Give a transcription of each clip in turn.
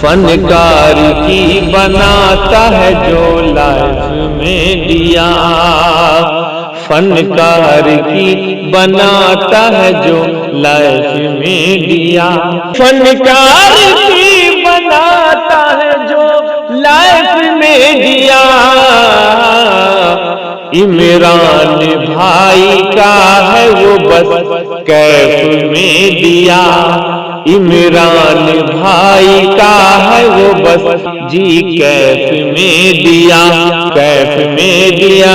फनकार की बनाता है जो लाइफ में दिया, फनकार की बनाता है जो लाइफ में दिया, फनकार की बनाता है जो लाइफ में दिया। इमरान भाई का है वो बस कैफ में दिया, इमरान भाई का है वो बस जी कैफ में दिया, कैफ में दिया।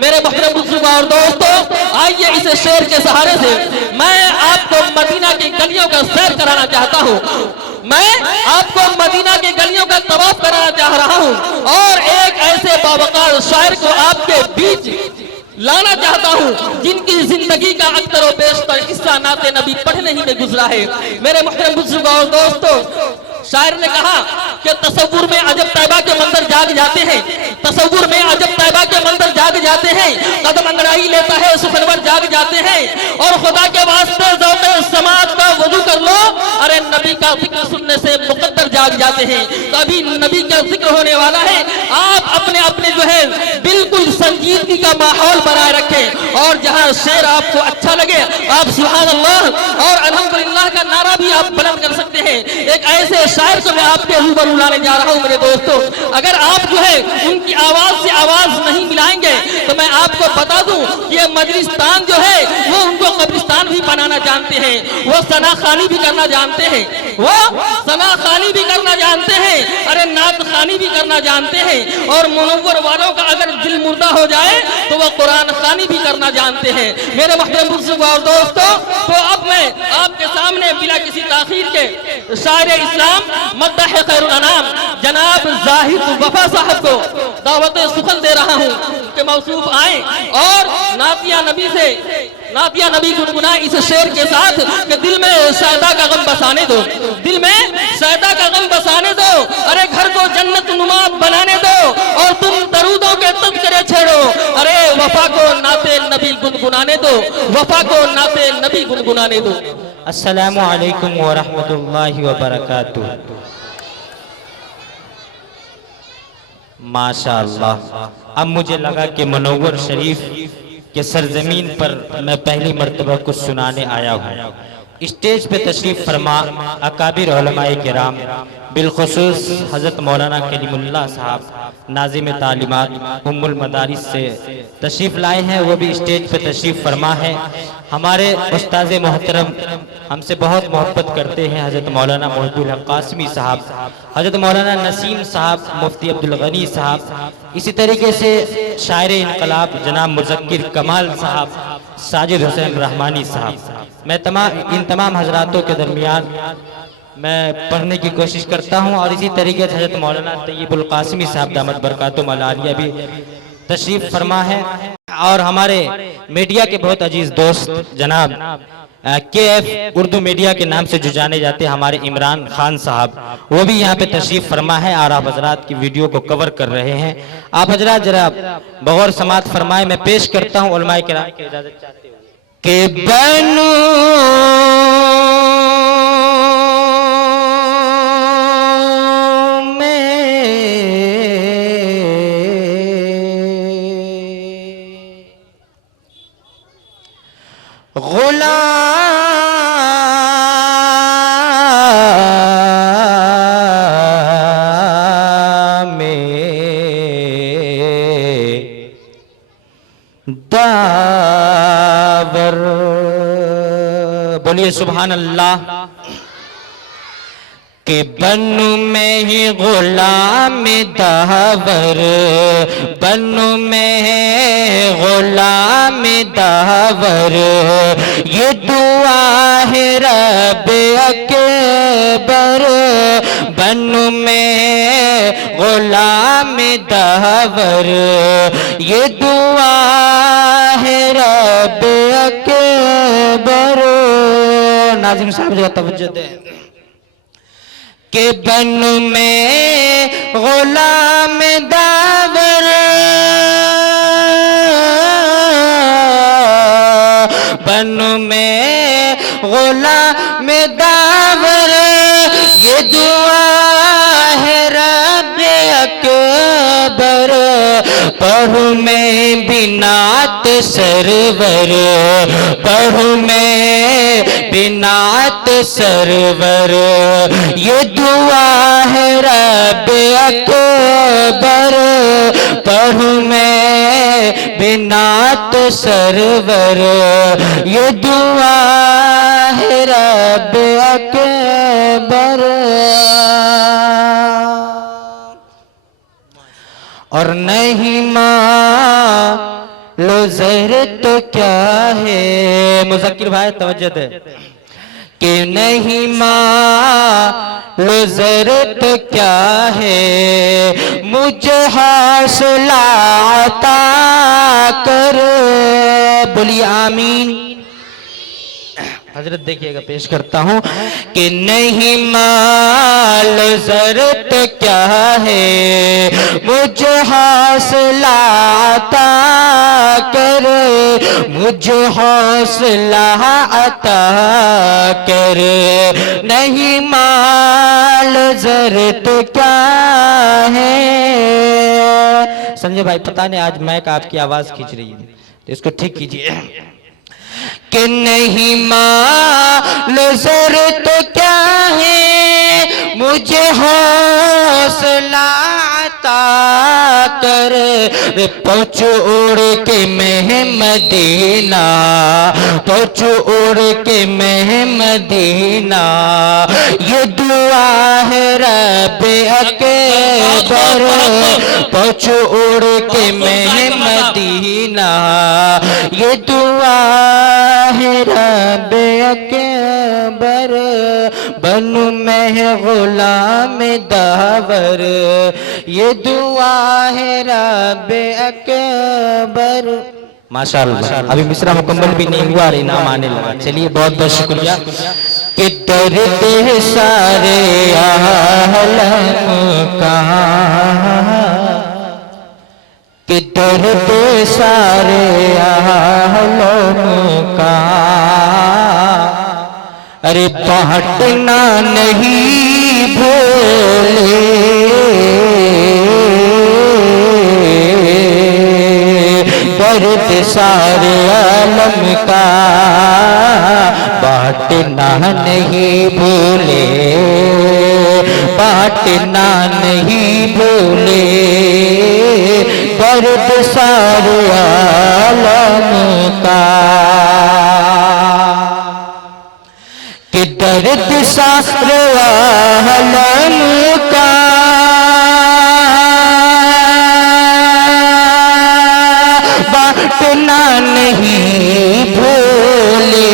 मेरे मोहतरम बुजुर्ग और दोस्तों, आइए इस शेर के सहारे से मैं आपको मदीना की गलियों का सैर कराना चाहता हूँ। मैं आपको मदीना की गलियों का तवाफ कराना चाह रहा हूँ और एक ऐसे बावकार शायर को आपके बीच लाना चाहता हूँ जिनकी जिंदगी का अक्सर व बेशतर हिस्सा नाते नबी पढ़ने ही में गुजरा है। मेरे मुहतरम बुजुर्ग और दोस्तों, शायर ने कहा कि तसव्वुर में अजब तैबा के मंजर जाग जाते हैं, तसव्वुर में अजब तैबा के मंजर जाग जाते हैं, कदम अंगड़ाई लेता है सुखनवर जाग जाते हैं। और खुदा के वास्ते ज़ौक़े समात का वजू कर लो, अरे नबी का जिक्र सुनने से मुकद्दर जाग जाते हैं। तो अभी नबी का जिक्र होने वाला है, आप अपने अपने जो है बिल्कुल संजीदगी का माहौल बनाए रखें और जहां शेर आपको अच्छा लगे आप सुभान अल्लाह और अल्हम्दुलिल्लाह का नारा भी आप बुलंद कर सकते हैं। एक ऐसे शायर को मैं आपके रूबरू लाने जा रहा हूं मेरे दोस्तों, अगर आप जो है उनकी आवाज से आवाज नहीं मिलाएंगे तो मैं आपको बता दूं कि ये मजलिस्तान जो है वो उनको कब्रिस्तान भी बनाना जानते हैं, वो सनाखानी भी करना जानते हैं, वो सनाखानी भी करना जानते हैं, अरे नात खानी भी करना जानते हैं। और मुनव्वर वालों का अगर दिल मुर्दा हो जाए तो वह कुरान खानी भी करना जानते हैं। मेरे महतरम बुजुर्ग और दोस्तों, तो अब मैं आपके सामने बिना किसी ताखीर के शायर इस्लाम मद्दाह खैरुल अनाम जनाब जाहिद वफा साहब को दावत सुखन दे रहा हूँ कि मौसूफ आए और नातिया नबी से नातिया नबी गुनगुनाए इस शेर के साथ कि दिल में सैदा का गम बसाने दो, दिल में सैदा का गम बसाने दो, अरे घर को जन्नत नुमा बनाने दो और तुम दरूदों के तज़किरे छेड़ो, अरे वफा को नाते नबी गुनगुनाने दो, वफा को नाते नबी गुनगुनाने दो। अस्सलामु अलैकुम व रहमतुल्लाहि व बरकातुहू। माशाअल्लाह, अब मुझे लगा कि मुनव्वर शरीफ के सरजमीन पर मैं पहली मर्तबा कुछ सुनाने आया हूँ। स्टेज पे तशरीफ फरमा अकाबिर उलमाए किराम बिलखुसूस हज़रत मौलाना कलीमुल्लाह साहब नाज़िम तालीमात उम्मुल मदारिस से तशरीफ़ लाए हैं, वो भी स्टेज पे तशरीफ़ फरमा है। हमारे उस्ताद मोहतरम हमसे बहुत मोहब्बत करते हैं हज़रत मौलाना मोहिद्दुल हक़ क़ासिमी साहब, हज़रत मौलाना नसीम साहब, मुफ्ती अब्दुल गनी साहब, इसी तरीके से शायर इनकलाब जनाब मुज़क्किर कमाल साहब, साजिद हुसैन रहमानी साहब। मैं इन तमाम हजरातों के दरमियान मैं पढ़ने की कोशिश करता हूँ और इसी तरीके से हज़रत मौलाना तय्यबुल क़ासिमी साहब दामत बरकातुहुम अल-आलिया भी तशरीफ़ फरमा है। और हमारे मीडिया के बहुत अजीज़ दोस्त जनाब KF उर्दू मीडिया के नाम से जो जाने जाते हैं हमारे इमरान खान साहब, वो भी यहाँ पे तशरीफ़ फरमा है और आप हजरात की वीडियो को कवर कर रहे हैं। आप हजरात जरा बगौर समात फरमाए, मैं पेश करता हूँ उलमाए किराम की इजाज़त चाहते हुए कि बनू गुलाम दावर, बोलिए सुभान अल्लाह। कि बनू में ही गुलाम दावर, बनू में गुलाम दावर, ये दुआ है रब अकबर। बनू में गुलाम दावर, ये दुआ है रब अकबर। नाज़िम साहब जो तवज्जो दें कि बनू में गुलाम दावर, बनू में गुलाम दावर, बिनात सरवर, पढ़ूं मैं बिनात सरवर, ये दुआ है रब अकबर, पढ़ूं मैं बिनात सरवर, ये दुआ है रब अकबर। और नहीं मालो ज़हर तो क्या है, मुज़क्किर भाई तवज्जो दे, कि नहीं मालो ज़हर तो क्या है, मुझे हौसला अता कर, बोलिए आमीन। हजरत देखिएगा, पेश करता हूँ कि नहीं माल ज़रूरत क्या है, मुझे हौसला अता कर, मुझे हौसला अता कर, नहीं माल ज़रूरत क्या है। संजय भाई पता नहीं आज मैक आपकी आवाज खींच रही है, तो इसको ठीक कीजिए कि नहीं माल ज़रूरत क्या है, मुझे हौसला अता कर, पहुँचो उड़ के मैं मदीना, पहुँचो उड़ के मैं मदीना, ये दुआ है रब अकबर, पहुँचो उड़ के मैं मदीना, ये दुआ है रब अकबर, बनूं मैं गुलाम दावर, ये दुआ है रब अकबर। माशाअल्लाह, अभी मिसरा मुकम्मल भी नहीं हुआ, इनाम आने लगा। चलिए बहुत बहुत शुक्रिया। कि दर्द सारे आलम का, कि दर्द सारे आलम का, अरे बांटना नहीं भूले, दर्द सारे आलम का बांटना नहीं भूले, बांटना नहीं भूले, दर्द सारे आलम का, कि दर्द सारे आलम का, बांटना नहीं भूले,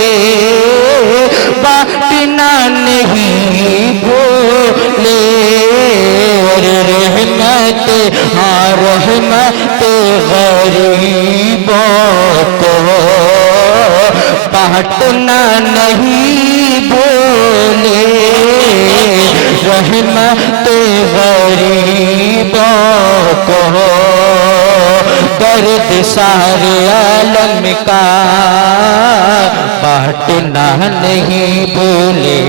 बांटना नहीं भूले, रहमत हाँ रहमत गरीबों को बांटना नहीं भूले, रहमत गरीबों को, दर्द सारे आलम का बांटना नहीं भूले,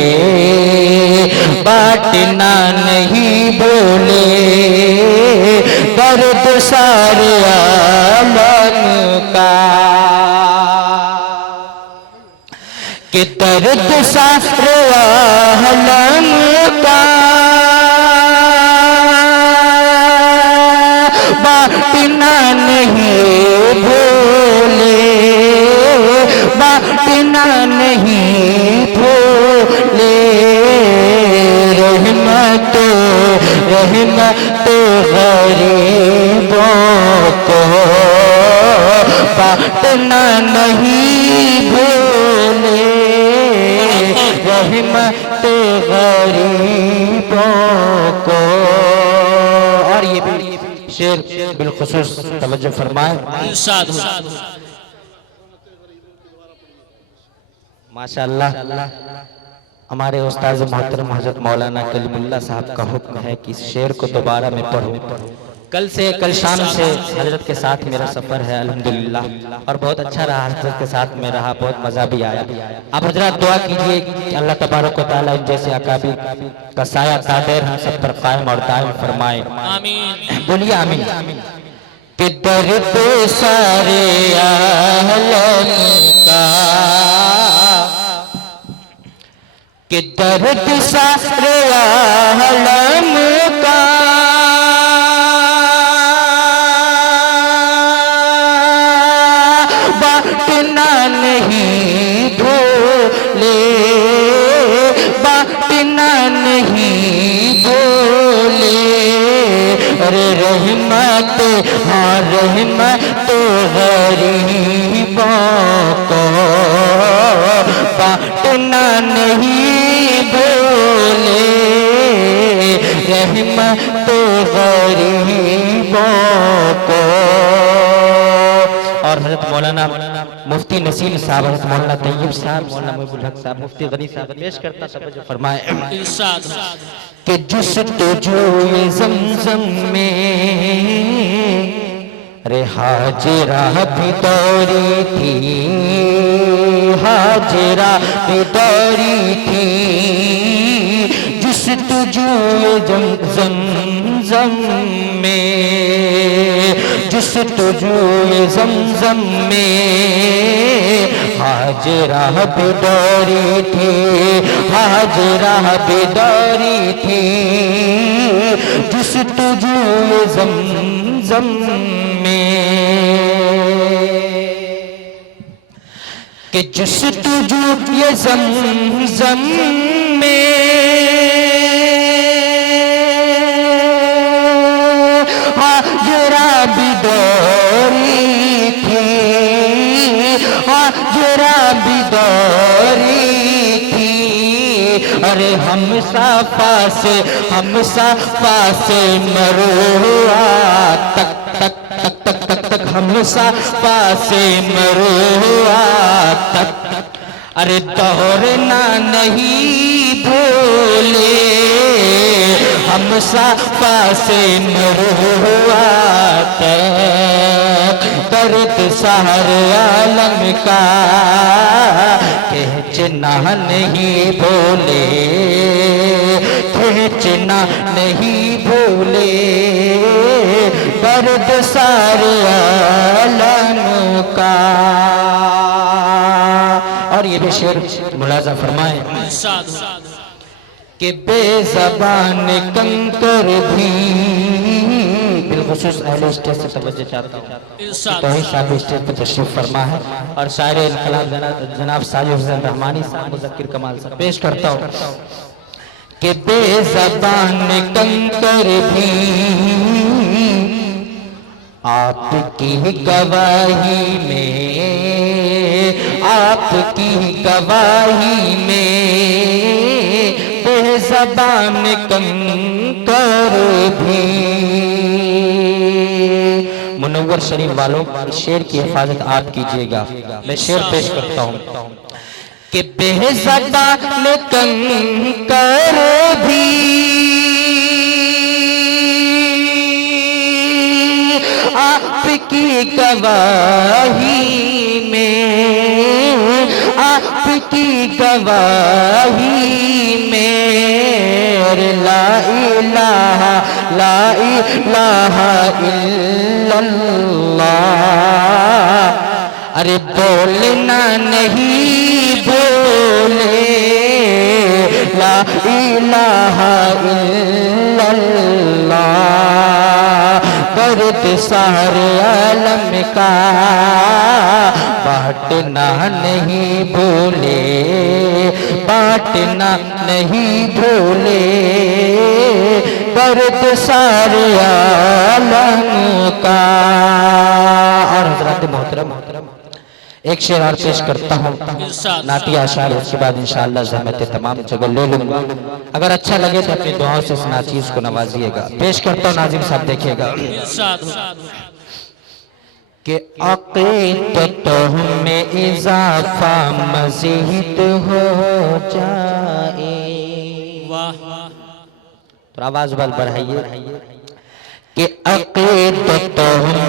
बांटना नहीं भूले, दर्द सारे आलम का, कि दर्द सारे आलम का बांटना नहीं भूले, बांटना नहीं भूले, रहमत रहमत गरीबों को बांटना नहीं भूले, रहमत गरीबों को। और ये भी शेर बिलखुसूस तवज्जो फरमाए। माशाअल्लाह, हमारे उस्ताद मोहतरम हज़रत मौलाना कलीमुल्लाह साहब का हुक्म है कि इस शेर को दोबारा मैं पढ़ूं। कल शाम से हजरत के साथ मेरा सफ़र है अल्हम्दुलिल्लाह, और बहुत अच्छा रहा, हजरत के साथ में रहा, बहुत मज़ा भी आया। आप हजरत दुआ कीजिए कि अल्लाह तबारक व तआला जैसे अकाबिर का साया कादिर हम सब पर कायम और दायम फरमाए, आमीन। बोलिए आमीन। कि दर्द सारे आलम का, कि दर्द सारे आलम का, बांटना नहीं भूले, बांटना नहीं भूले। अरे रहमत, हाँ रहमत गरीबों को बांटना नहीं भूले, रहमत गरीबों को। और हज़रत मौलाना मुफ्ती नसीम साहब, हज़रत मौलाना तैयब साहब, मौलाना महबूब हक साहब, मुफ्ती गनी साहब पेश करता सब फरमाए कि जुस्तजू ज़मज़म में रे हाजिरा भी दौरी थी, हाजिरा भी दौरी थी। जुस्तजू ज़मज़म में, जुस्तजू ज़मज़म में हाजिरा भी दौरी थी, हाजिरा भी दौरी थी। जुस्तजू ज़मज़म में, कि जुस्तजू ये ज़मज़म में हाजिरा भी दौरी थी, हाजिरा भी दौरी थी। अरे हम साफा से, हम साफा से मरुआ तक तक तक तक तक तक, हम साफा से मरुआ तक। अरे दौड़ना नहीं भूले, हम साफा से मरुआ तक। दर्द सहर आलम का खींचना नहीं भूले, खींचना नहीं भूले। दर्द सारे आलम का। और ये भी शेर मुलाजा फरमाए कि बेज़बान कंकर भी, बिलखुसूस अहले स्टेज से तवज्जो चाहता हूँ, तो ही साहब स्टेज पर तशरीफ फरमा है। और शायर इनकलाब जनाब साजिद हुसैन रहमानी साहब, मुज़क्किर कमाल साहब पेश करता हूँ कि बेज़बान कंकर भी आपकी गवाही में, आपकी गवाही में बेज़बान कंकर भी। मुनव्वर शरीफ वालों, शेर की हिफाजत आप कीजिएगा। मैं शेर पेश करता हूँ कि बेज़बान कंकर भी आपकी गवाही में, आपकी गवाही में। ला इलाहा, ला इलाहा इल्लल्लाह। अरे बोलना नहीं बोले, ला इलाहा इल्लल्लाह। दर्द सारे आलम का बांटना नहीं भूले, बांटना नहीं भूले। दर्द सारे आलम का। और हज़रात मोहतरम, एक शेर और पेश करता हूँ, नाती आशार, उसके बाद इंशाअल्लाह ज़हमत तमाम जगह ले लूँगा। अगर अच्छा लगे तो अपनी दुआओं से इस नाचीज़ को नवाजिएगा। पेश करता हूँ, नाज़िम साहब देखिएगा कि अक़ीदत में इज़ाफ़ा मज़ीद हो जाए। तो आवाज़ बल बढ़ाइए कि अक़ीदत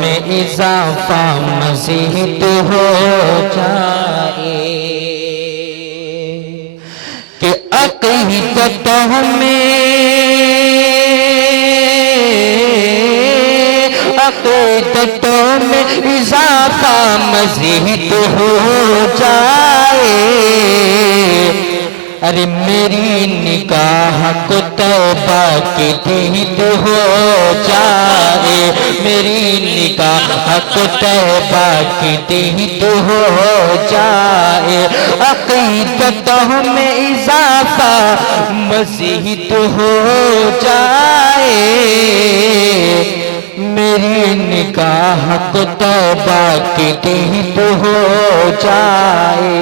में इज़ाफ़ा मज़ीद हो जाए, कि अक़ीदत में, अक़ीदतों में इजाफा मज़ीद हो जाए। अरे मेरी निगाह को तौबा की दीद हो जाए, मेरी निगाह को तौबा की दीद हो जाए। अक़ीदतों में इजाफा मज़ीद हो जाए, मेरी निगाह को तौबा की दीद हो जाए।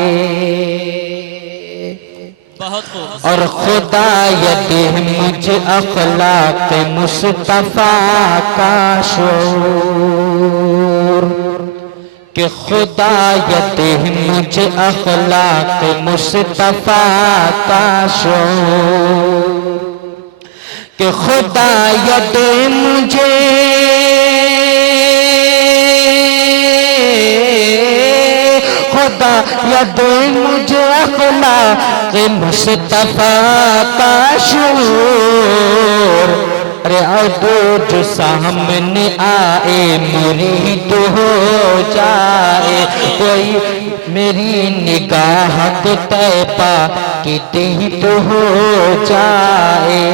और खुदा यदि मुझे अखलाक मुस्तफ़ा का शऊर, कि खुदा यदि मुझे अखलाक मुस्तफ़ा का शऊर, कि खुदा यदि मुझे खुदा यदि मुझे अखलाक मुस्तफ़ा का शऊर, अरे अब जो सामने आए मुरीद हो जाए। कोई मेरी निगाह को तौबा की दीद हो जाए।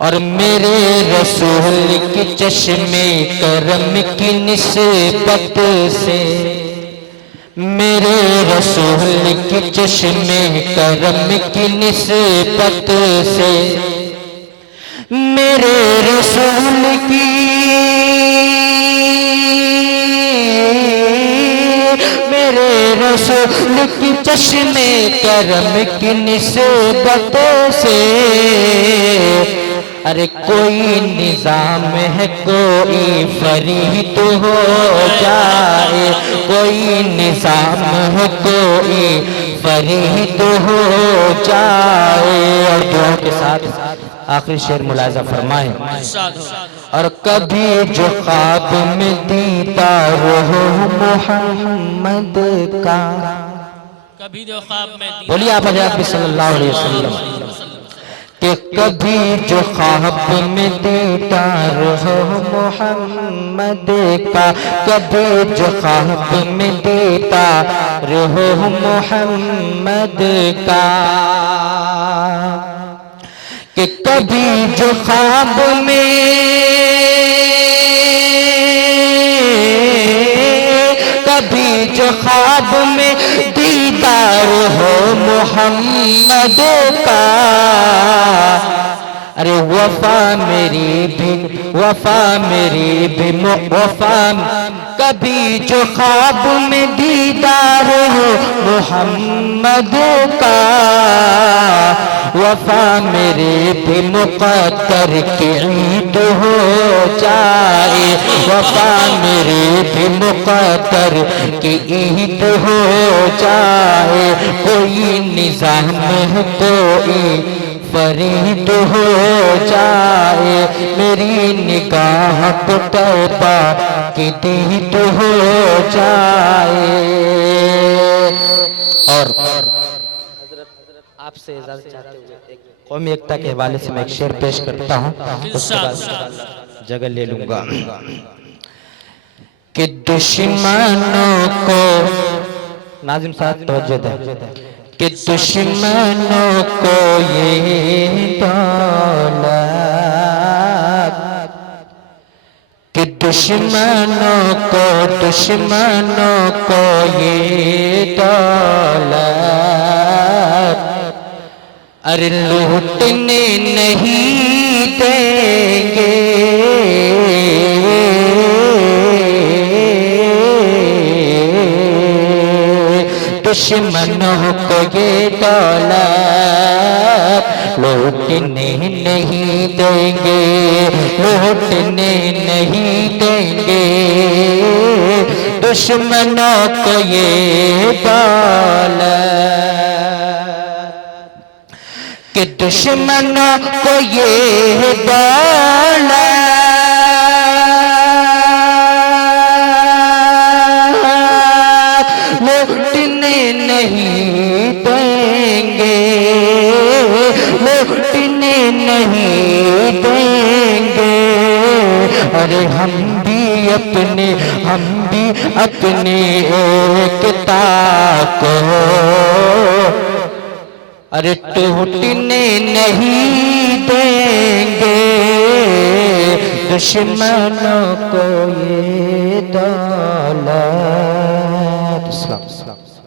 और मेरे रसूल के चश्मे करम की निस्बत से, मेरे रसूल के चश्मे करम की निस्बत से, मेरे रसूल की मेरे रसूल की चश्मे करम की निस्बत से, अरे कोई निजाम है कोई फरीद हो जाए, कोई निजाम है कोई फरीद हो जाए। और दुआ के साथ आखिरी शेर मुलाजा फरमाए। और कभी जो ख्वाब में दीदार हो मोहम्मद का, कभी जो ख्वाब में बोलिए आप हज़रत सल्लल्लाहु अलैहि वसल्लम, कि कभी जो ख्वाब में दीदार हो मोहम्मद का, कभी जो ख्वाब में दीदार हो मोहम्मद का, कि कभी जो ख्वाब में कभी जो ख्वाब में दीदार हो मोहम्मद का, अरे वफा मेरी भी वफा मेरी भी वफा, कभी जो ख्वाब में दीदार हो मोहम्मद का, वफा मेरे भी मुक़द्दर की ईद हो जाए, वफा मेरे भी मुक़द्दर की ईद हो जाए। कोई निज़ाम है कोई फरीद हो जाए, मेरी निगाह को तौबा की दीद हो जाए। और आपसे इजाज़त चाहते हुए कौमी एकता के हवाले से मैं एक शेर पेश करता हूँ, उसके बाद जगह ले लूंगा। कि दुश्मनों को, नाजिम साहब तवज्जो दें, कि दुश्मनों को ये दौलत, कि दुश्मनों को ये दौलत, अरे लूटने नहीं देंगे, दुश्मनों को ये दौलत लूटने नहीं देंगे, लूटने नहीं देंगे, दुश्मनों को ये दौलत, कि दुश्मनों को ये दौलत लूटने नहीं देंगे, लूटने नहीं देंगे, अरे हम भी अपनी एकता को अरे टूटने नहीं देंगे दुश्मनों को ये दौलत।